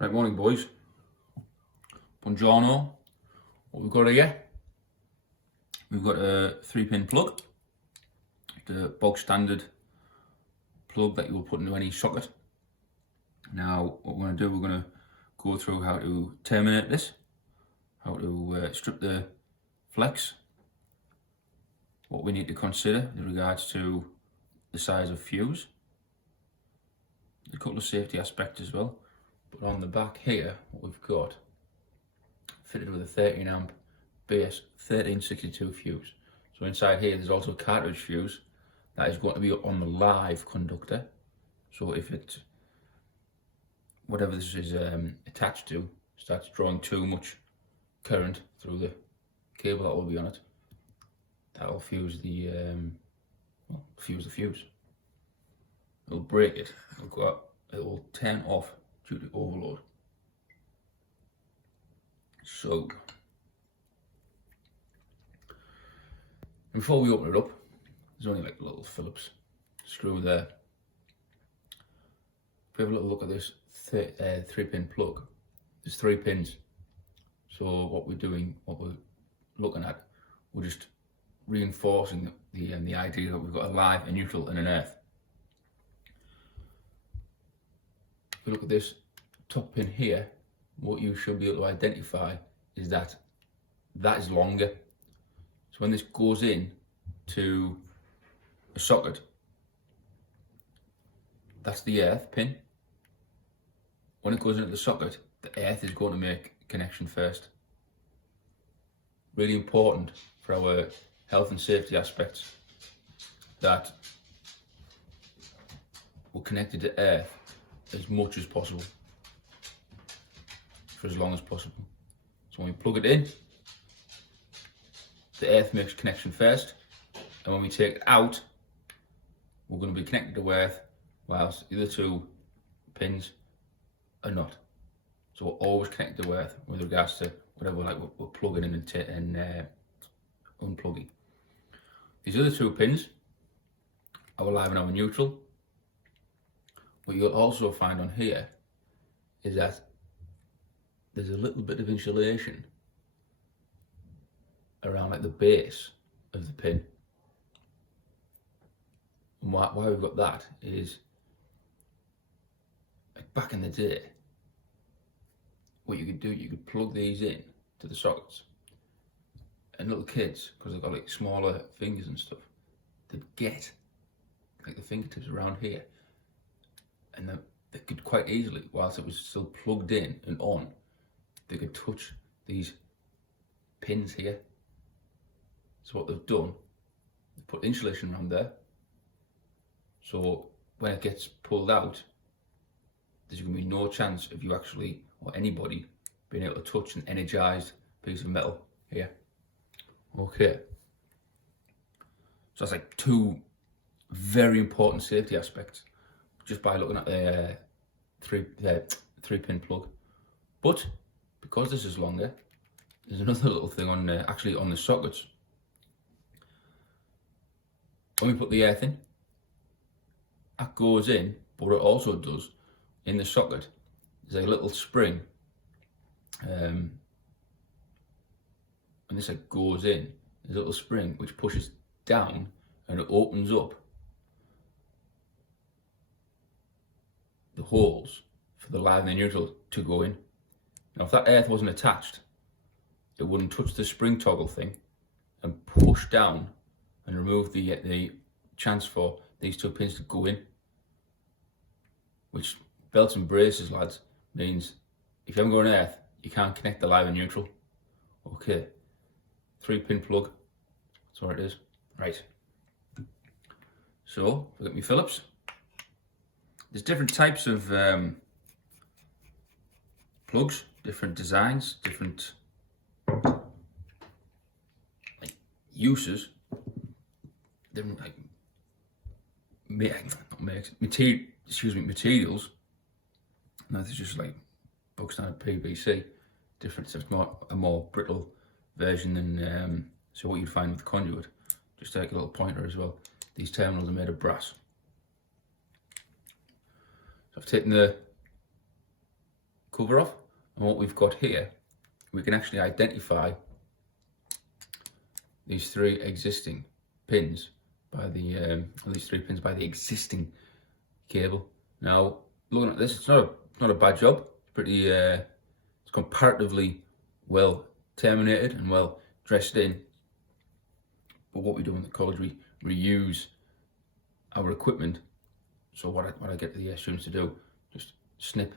Right, morning boys. Buongiorno. What we've got here, we've got a 3-pin plug, the bog standard plug that you will put into any socket. Now what we're going to do, we're going to go through how to terminate this, how to strip the flex, what we need to consider in regards to the size of fuse, a couple of safety aspects as well. But on the back here, what we've got fitted with a 13 amp base 1362 fuse. So inside here there's also a cartridge fuse that is going to be on the live conductor. So if it, whatever this is attached to, starts drawing too much current through the cable that will be on it, that will fuse the fuse. It'll break it. It will turn off due to overload. So before we open it up, there's only like a little Phillips screw there. If we have a little look at this 3-pin plug, there's 3 pins. So what we're looking at, we're just reinforcing the idea that we've got a live, a neutral and an earth. If we look at this top pin here, what you should be able to identify is that is longer. So when this goes in to a socket, that's the earth pin. When it goes into the socket, the earth is going to make connection first. Really important for our health and safety aspects that we're connected to earth as much as possible, for as long as possible. So when we plug it in, the earth makes connection first, and when we take it out, we're going to be connected to earth, whilst the other 2 pins are not. So we're always connected to earth with regards to whatever we're plugging in and unplugging. These other 2 pins, our live and our neutral. What you'll also find on here is that there's a little bit of insulation around like the base of the pin. And why we've got that is, like back in the day, what you could do, you could plug these in to the sockets, and little kids, because they've got like smaller fingers and stuff, they'd get like the fingertips around here, and they could quite easily, whilst it was still plugged in and on, they could touch these pins here. So what they've done, they've put insulation around there, so when it gets pulled out, there's going to be no chance of you actually, or anybody, being able to touch an energized piece of metal here. Okay. So that's like 2 very important safety aspects just by looking at the 3-pin plug. But because this is longer, there's another little thing on actually on the sockets. When we put the earth in, that goes in, but it also does in the socket. There's a little spring, and this goes in. There's a little spring which pushes down and it opens up the holes for the live and the neutral to go in. Now if that earth wasn't attached, it wouldn't touch the spring toggle thing and push down and remove the chance for these 2 pins to go in, which belts and braces, lads, means if you haven't got an earth, you can't connect the live and neutral. Okay, 3-pin plug, that's what it is. Right, so I've got my Phillips. There's different types of plugs, different designs, different like uses, different like materials. Now this is just like bog standard PVC. Different, so it's a more brittle version than so what you'd find with conduit. Just take a little pointer as well. These terminals are made of brass. So I've taken the cover off. And what we've got here, we can actually identify these three existing pins by the existing cable. Now, looking at this, it's not a bad job. It's pretty, it's comparatively well terminated and well dressed in. But what we do in the college, we reuse our equipment. So what I get the students to do, just snip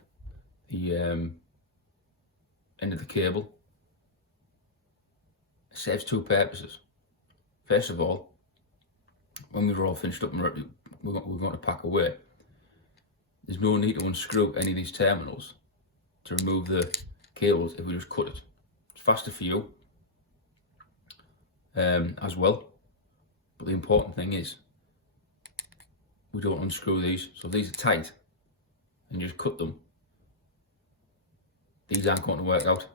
the end of the cable. It serves two purposes. First of all, when we were all finished up and we're going to pack away, there's no need to unscrew any of these terminals to remove the cables if we just cut it. It's faster for you as well. But the important thing is we don't unscrew these. So if these are tight and you just cut them, these aren't going to work out.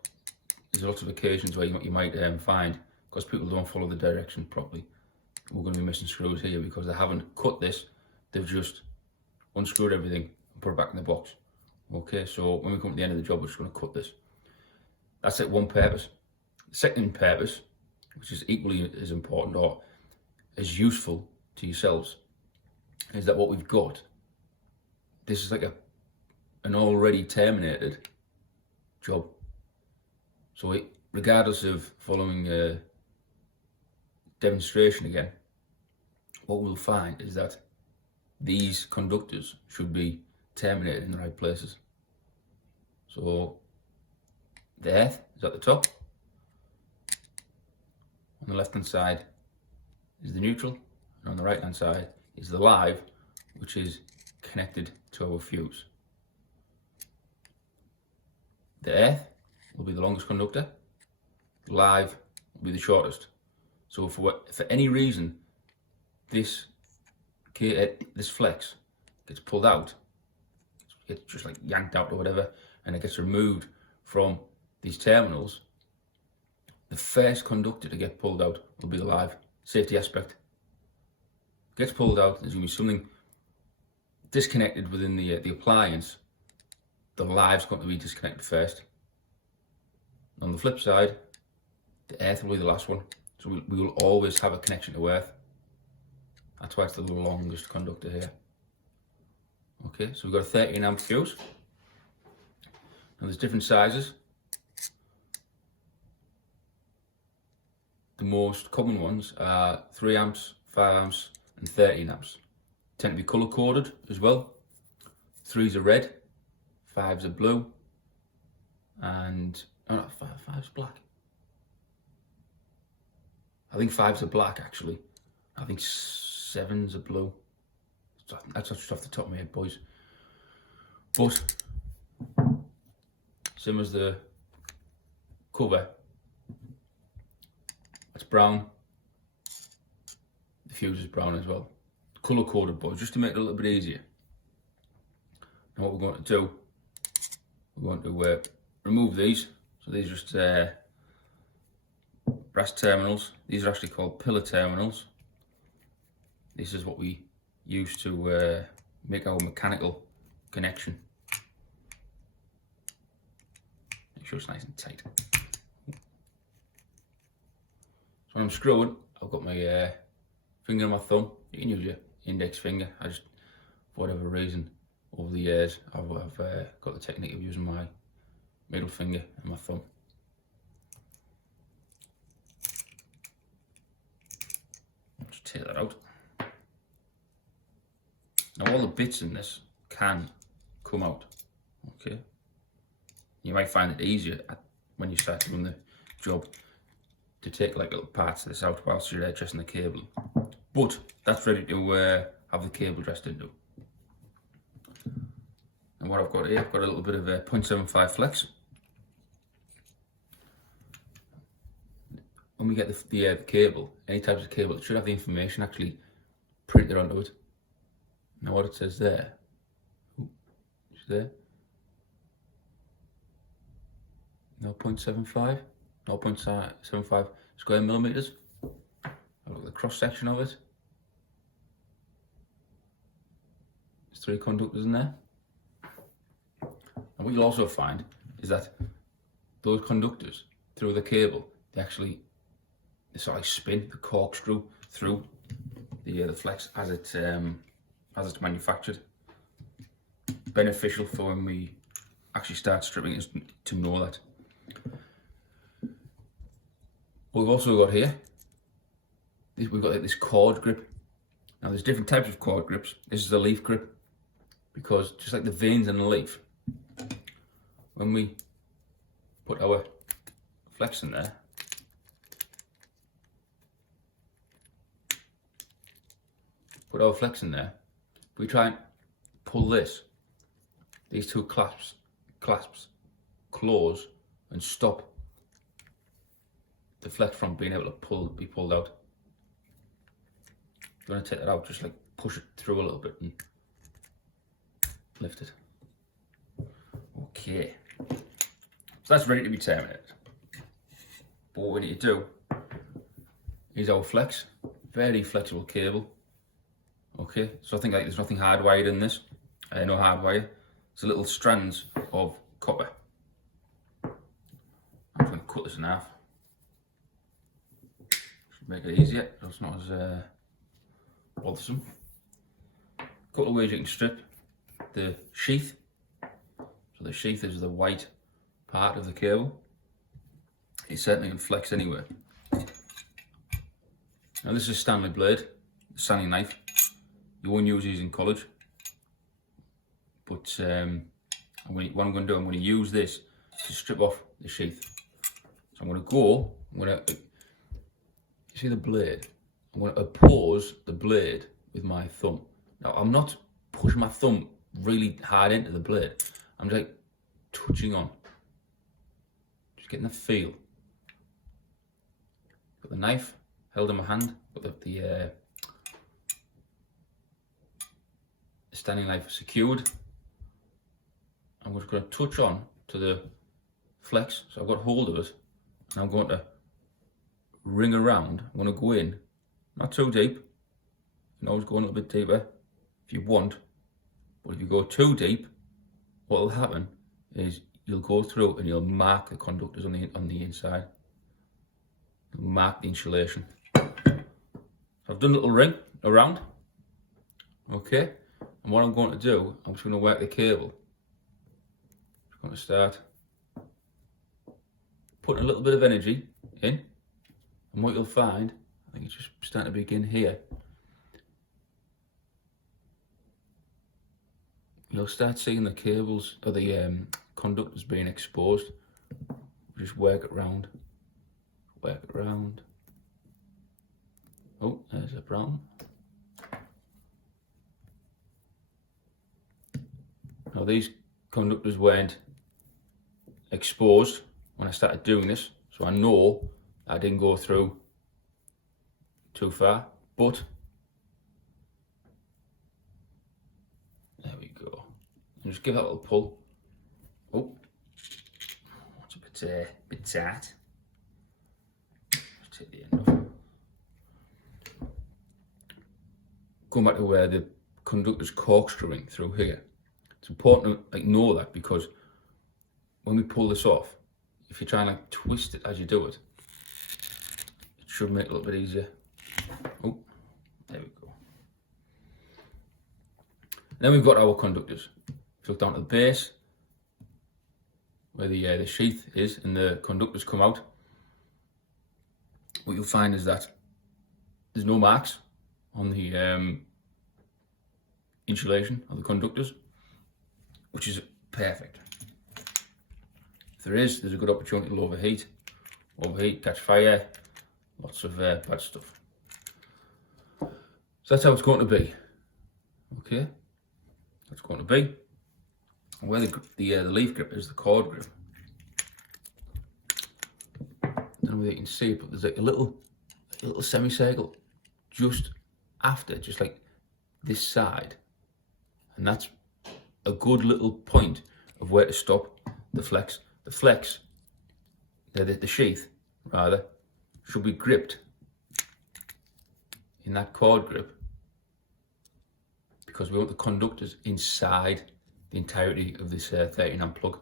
There's lots of occasions where you might find, because people don't follow the direction properly, we're going to be missing screws here because they haven't cut this, they've just unscrewed everything and put it back in the box. Okay, so when we come to the end of the job, we're just going to cut this. That's it, one purpose. The second purpose, which is equally as important or as useful to yourselves, is that what we've got, this is like an already terminated job. So regardless of following a demonstration again, what we'll find is that these conductors should be terminated in the right places. So the earth is at the top. On the left hand side is the neutral, and on the right hand side is the live, which is connected to our fuse. The earth will be the longest conductor, the live will be the shortest. So for any reason this flex gets pulled out, it's just like yanked out or whatever, and it gets removed from these terminals, the first conductor to get pulled out will be the live. Safety aspect. Gets pulled out, there's going to be something disconnected within the appliance. The live's going to be disconnected first. On the flip side, the earth will be the last one. So we will always have a connection to earth. That's why it's the longest conductor here. Okay, so we've got a 13 amp fuse. Now there's different sizes. The most common ones are 3 amps, 5 amps, and 13 amps. Tend to be colour coded as well. 3s are red, 5s are blue, and oh no, 5's black. I think 5s are black actually. I think 7s are blue. That's just off the top of my head, boys. But same as the cover, it's brown. The fuse is brown as well. Colour coded, boys, just to make it a little bit easier. Now what we're going to do, we're going to remove these. So these are just brass terminals. These are actually called pillar terminals. This is what we use to make our mechanical connection. Make sure it's nice and tight. So when I'm screwing, I've got my finger and my thumb. You can use your index finger. I just, for whatever reason, over the years, I've got the technique of using my middle finger and my thumb. Just take that out. Now all the bits in this can come out, okay? You might find it easier when you start doing the job to take like little parts of this out whilst you're dressing the cable. But that's ready to have the cable dressed into. And what I've got here, I've got a little bit of a 0.75 flex. When we get the cable, any types of cable, it should have the information actually printed onto it. Now what it says there, is there 0.75, 0.75 square millimeters. Look at the cross section of it. There's 3 conductors in there. And what you'll also find is that those conductors through the cable, they sort of spin the corkscrew through the flex as it's manufactured. Beneficial for when we actually start stripping is to know that. What we've also got here, we've got this cord grip. Now there's different types of cord grips. This is a leaf grip, because just like the veins in the leaf, when we put our flex in there, if we try and pull these two clasps close and stop the flex from being able to be pulled out. If you want to take that out, just like push it through a little bit and lift it. Okay, so that's ready to be terminated. But what we need to do is our flex, very flexible cable. Okay, so I think there's nothing hardwired in this, no hardwire. It's little strands of copper. I'm just going to cut this in half. Should make it easier, so it's not as bothersome. A couple of ways you can strip the sheath. So the sheath is the white part of the cable. It certainly can flex anywhere. Now this is a Stanley blade, a Stanley knife. You won't use these in college, but what I'm going to do, I'm going to use this to strip off the sheath. So you see the blade? I'm going to oppose the blade with my thumb. Now I'm not pushing my thumb really hard into the blade. I'm just like touching on, just getting the feel. Got the knife held in my hand, got the Stanley knife secured. I'm just going to touch on to the flex, so I've got hold of it, and I'm going to ring around. I'm going to go in, not too deep. You can always go a little bit deeper if you want, but if you go too deep, what will happen is you'll go through and you'll mark the conductors on the inside. You'll mark the insulation. So I've done a little ring around. Okay. And what I'm going to do, I'm just going to work the cable. I'm going to start putting a little bit of energy in, and what you'll find, I think it's just starting to begin here. You'll start seeing the cables or the conductors being exposed. Just work it round, work it round. Oh, there's a brown. Now these conductors weren't exposed when I started doing this, so I know I didn't go through too far, but there we go. And just give that a little pull. Oh, it's a bit tight. Let's take the end off. Going back to where the conductor's corkscrewing through here. It's important to know that, because when we pull this off, if you try and twist it as you do it, it should make it a little bit easier. Oh, there we go. Then we've got our conductors. If you look down to the base, where the sheath is and the conductors come out, what you'll find is that there's no marks on the insulation of the conductors, which is perfect. If there's a good opportunity to overheat, catch fire, lots of bad stuff. So that's how it's going to be. Okay, that's going to be. And where the leaf grip is, the cord grip. I don't know whether you can see it, but there's like a little semicircle just after, just like this side, and that's a good little point of where to stop the flex. The flex, the sheath rather, should be gripped in that cord grip, because we want the conductors inside the entirety of this 13 amp plug.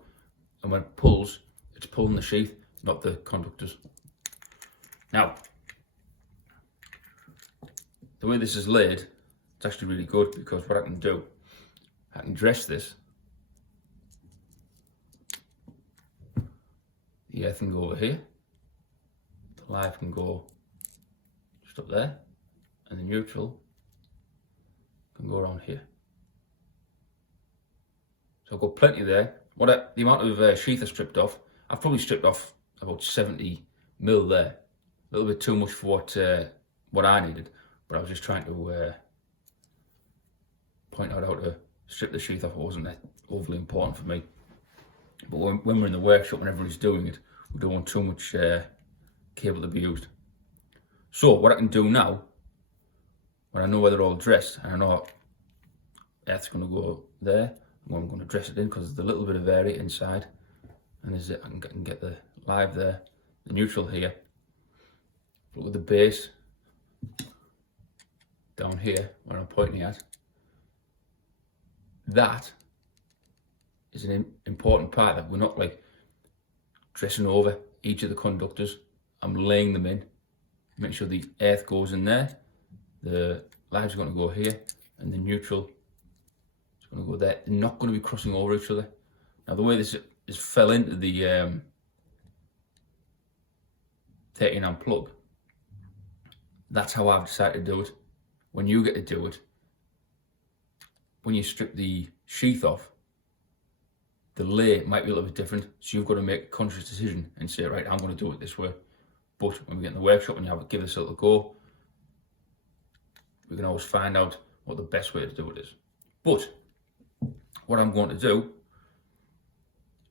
and when it pulls, it's pulling the sheath, not the conductors. Now, the way this is laid, it's actually really good, because what I can do, I can dress this. The earth can go over here, the live can go just up there, and the neutral can go around here. So I've got plenty there. The amount of sheath I stripped off, I've probably stripped off about 70 mil there. A little bit too much for what I needed, but I was just trying to point out how to strip the sheath off. It wasn't that overly important for me. But when we're in the workshop and everybody's doing it, we don't want too much cable to be used. So what I can do now, when I know where they're all dressed, and I know earth's going to go there, I'm going to dress it in, because there's a little bit of area inside, and there's it. I can get the live there, the neutral here. Look at the base down here where I'm pointing at. That is an important part, that we're not like dressing over each of the conductors. I'm laying them in, make sure the earth goes in there, the live's going to go here, and the neutral is going to go there. They're not going to be crossing over each other. Now, the way this is fell into the 13 amp plug, that's how I've decided to do it. When you get to do it, when you strip the sheath off, the lay might be a little bit different, so you've got to make a conscious decision and say, right, I'm going to do it this way. But when we get in the workshop and give this a little go, we can always find out what the best way to do it is. But what I'm going to do,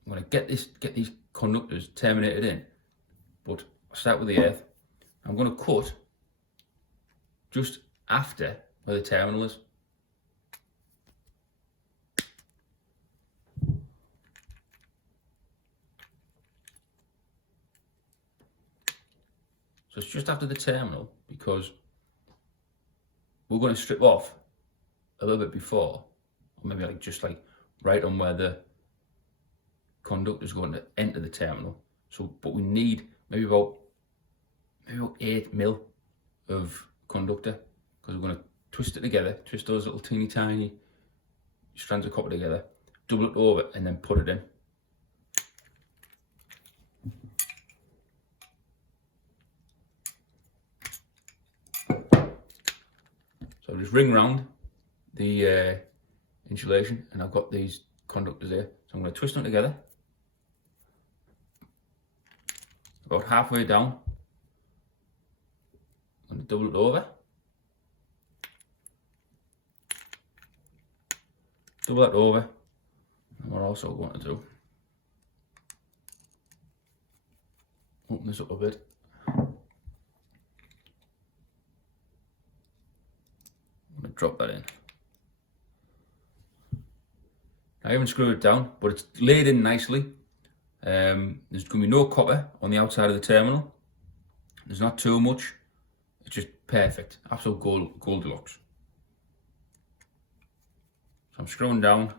I'm going to get these conductors terminated in, but I'll start with the earth. I'm going to cut just after where the terminal is. So it's just after the terminal, because we're going to strip off a little bit before, or maybe just right on where the conductor is going to enter the terminal. So, but we need maybe about 8 mil of conductor, because we're going to twist it together, twist those little teeny tiny strands of copper together, double it over, and then put it in. So just ring round the insulation, and I've got these conductors here. So I'm going to twist them together. About halfway down, I'm going to double it over. Double that over. And we're also going to do, open this up a bit. I'm going to drop that in. I haven't screwed it down, but it's laid in nicely. There's going to be no copper on the outside of the terminal. There's not too much. It's just perfect. Absolute Goldilocks. So I'm screwing down.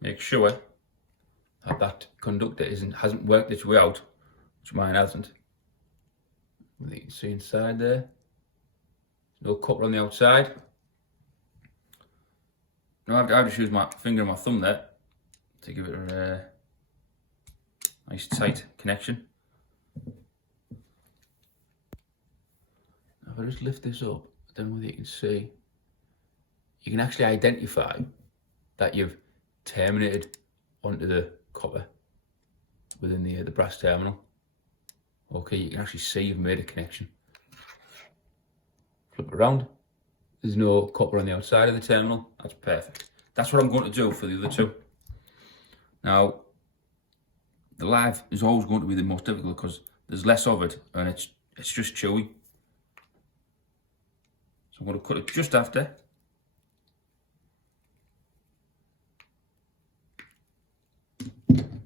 Make sure that conductor hasn't worked its way out, which mine hasn't. You can see inside there. No copper on the outside. Now I've just used my finger and my thumb there to give it a nice tight connection. Now if I just lift this up, I don't know whether you can see, you can actually identify that you've terminated onto the copper within the brass terminal. Okay, you can actually see you've made a connection. Flip it around. There's no copper on the outside of the terminal. That's perfect. That's what I'm going to do for the other two. Now, the live is always going to be the most difficult because there's less of it and it's just chewy. So I'm going to cut it just after. I'm going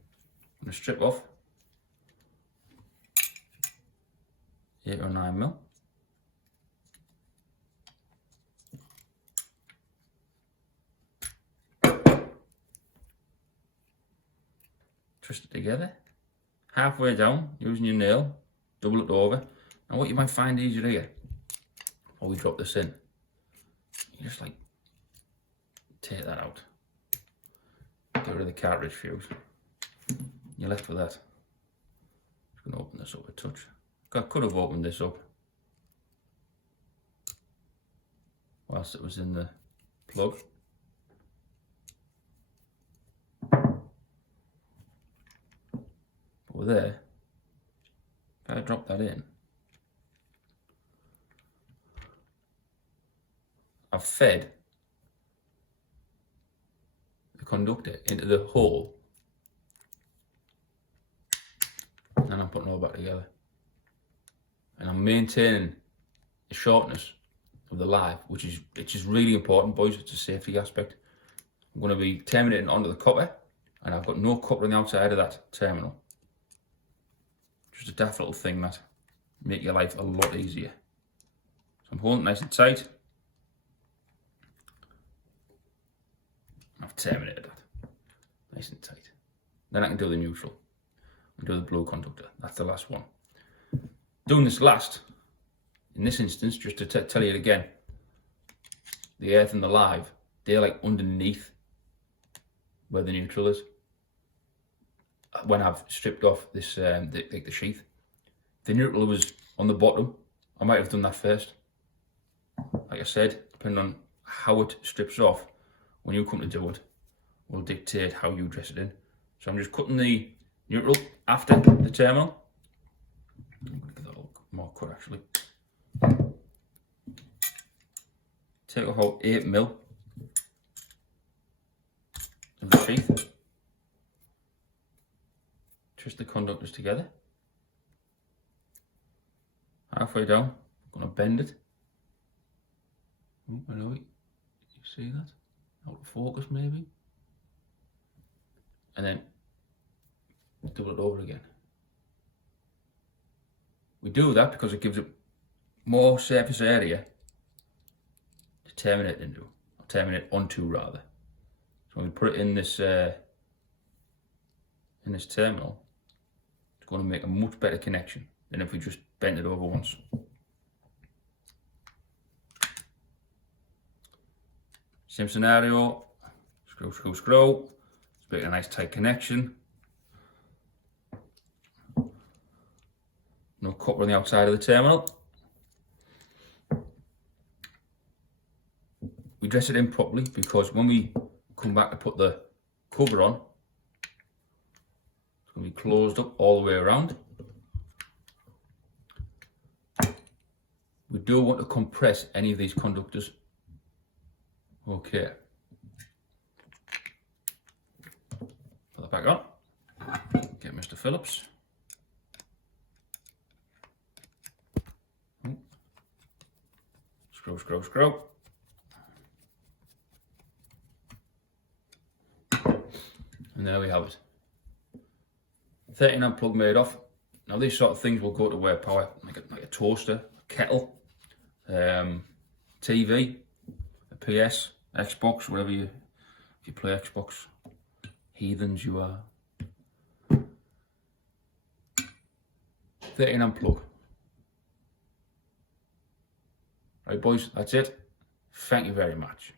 to strip off 8 or 9 mil. twist it together. Halfway down, using your nail, double it over. And what you might find easier here, while we drop this in, you just like take that out. Get rid of the cartridge fuse. You're left with that. Just going to open this up a touch. I could have opened this up whilst it was in the plug. But we're there. If I drop that in, I've fed the conductor into the hole, and I'm putting it all back together. And I'm maintaining the shortness of the live, which is really important, boys. It's a safety aspect. I'm going to be terminating onto the copper, and I've got no copper on the outside of that terminal. Just a daft little thing that make your life a lot easier. So I'm holding it nice and tight. I've terminated that nice and tight. Then I can do the neutral and do the blue conductor. That's the last one. Doing this last, in this instance, just to tell you it again, the earth and the live, they're like underneath where the neutral is. When I've stripped off this the sheath, the neutral was on the bottom. I might have done that first. Like I said, depending on how it strips off, when you come to do it, will dictate how you dress it in. So I'm just cutting the neutral after the terminal. I'm going to give that a little more cut actually. Take a whole 8mm of the sheath. Twist the conductors together. Halfway down, I'm going to bend it. Oh, I know it. You see that? Out of focus maybe. And then double it over again. We do that because it gives it more surface area to terminate into, or terminate onto rather. So when we put it in this terminal, it's going to make a much better connection than if we just bent it over once. Same scenario, screw, screw, screw. Let's make a nice tight connection. No copper on the outside of the terminal. We dress it in properly because when we come back to put the cover on, it's going to be closed up all the way around. We don't want to compress any of these conductors. Okay. Put that back on. Get Mr. Phillips. Screw, screw, screw. And there we have it. 13 amp plug made off. Now these sort of things will go to where power, like a toaster, a kettle, TV, a PS, Xbox, whatever if you play Xbox, heathens you are. 13 amp plug. Right boys, that's it. Thank you very much.